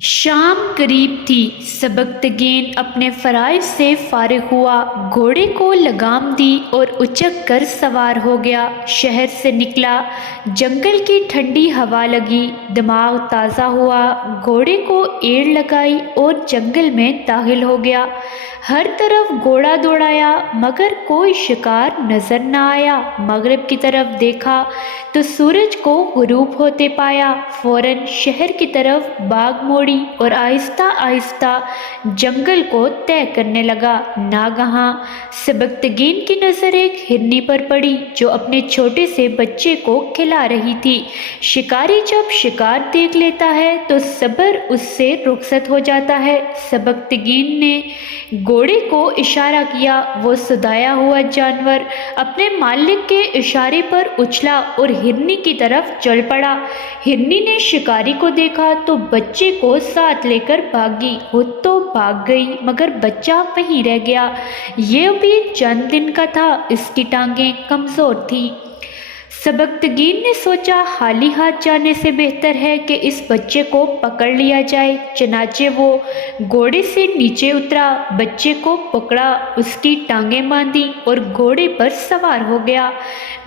शाम करीब थी। सबकतगीन अपने फ़राइज़ से फ़ारिग हुआ, घोड़े को लगाम दी और उचक कर सवार हो गया। शहर से निकला, जंगल की ठंडी हवा लगी, दिमाग ताज़ा हुआ, घोड़े को एड़ लगाई और जंगल में दाखिल हो गया। हर तरफ घोड़ा दौड़ाया मगर कोई शिकार नजर न आया। मगरिब की तरफ देखा तो सूरज को गुरूब होते पाया। फौरन शहर की तरफ बाग मोड़ी और आहिस्ता आहिस्ता जंगल को तय करने लगा। नागहां सबकतगीन की नज़र एक हिरनी पर पड़ी जो अपने छोटे से बच्चे को खिला रही थी। शिकारी जब शिकार देख लेता है तो सब्र उससे रुखसत हो जाता है। सबकतगीन ने घोड़े को इशारा किया। वो सुदाया हुआ जानवर अपने मालिक के इशारे पर उछला और हिरनी की तरफ चल पड़ा। हिरनी ने शिकारी को देखा तो बच्चे को साथ लेकर भागी। खुद तो भाग गई मगर बच्चा वहीं रह गया। ये अभी चंद दिन का था, इसकी टांगें कमज़ोर थी। सबकतगीन ने सोचा खाली हाथ जाने से बेहतर है कि इस बच्चे को पकड़ लिया जाए। चनाचे वो घोड़े से नीचे उतरा, बच्चे को पकड़ा, उसकी टांगें बांधी और घोड़े पर सवार हो गया।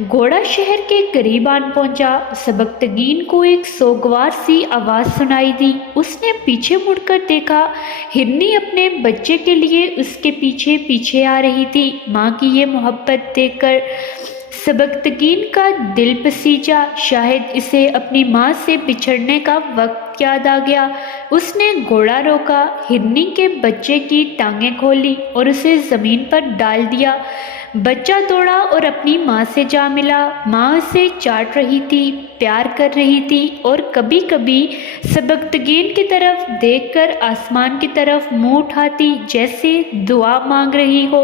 घोड़ा शहर के करीब आन पहुंचा। सबकतगीन को एक सोगवार सी आवाज़ सुनाई दी। उसने पीछे मुड़कर देखा, हिरनी अपने बच्चे के लिए उसके पीछे पीछे आ रही थी। माँ की ये मोहब्बत देखकर सबकतगीन का दिल पसीजा। शायद इसे अपनी माँ से बिछड़ने का वक्त याद आ गया। उसने घोड़ा रोका, हिरनी के बच्चे की टांगें खोली और उसे ज़मीन पर डाल दिया। बच्चा दौड़ा और अपनी माँ से जा मिला। माँ उसे चाट रही थी, प्यार कर रही थी और कभी कभी सबकतगीन की तरफ देखकर आसमान की तरफ मुंह उठाती जैसे दुआ मांग रही हो।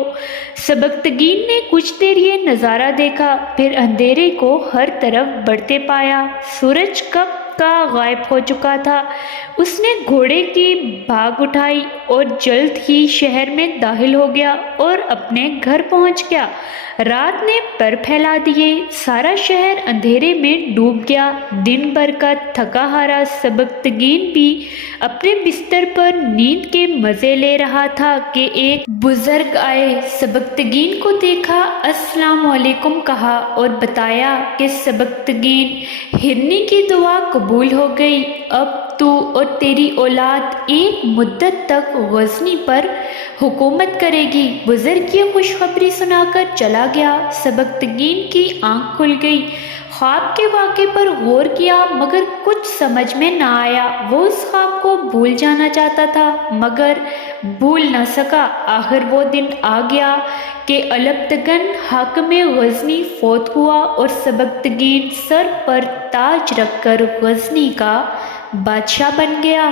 सबकतगीन ने कुछ देर ये नज़ारा देखा, फिर अंधेरे को हर तरफ बढ़ते पाया। सूरज कब का गायब हो चुका था। उसने घोड़े की भाग उठाई और जल्द ही शहर में दाखिल हो गया और अपने घर पहुंच गया। रात ने पर फैला दिए, सारा शहर अंधेरे में डूब गया। दिन भर का थका हारा सबकतगीन भी अपने बिस्तर पर नींद के मज़े ले रहा था कि एक बुजुर्ग आए। सबकतगीन को देखा, अस्सलाम वालेकुम कहा और बताया कि सबकतगीन, हिरनी की दुआ कबूल हो गई। अब तू और तेरी औलाद एक मुद्दत तक गजनी पर हुकूमत करेगी। बुजुर्ग ये खुशखबरी सुनाकर चला गया। सबकतगीन की आंख खुल गई। ख्वाब के वाक़े पर गौर किया मगर कुछ समझ में ना आया। वो उस ख्वाब को भूल जाना चाहता था मगर भूल न सका। आखिर वो दिन आ गया कि अलबतगन हाकिम गजनी फौत हुआ और सबकतगीन सर पर ताज रखकर गजनी का बादशाह बन गया।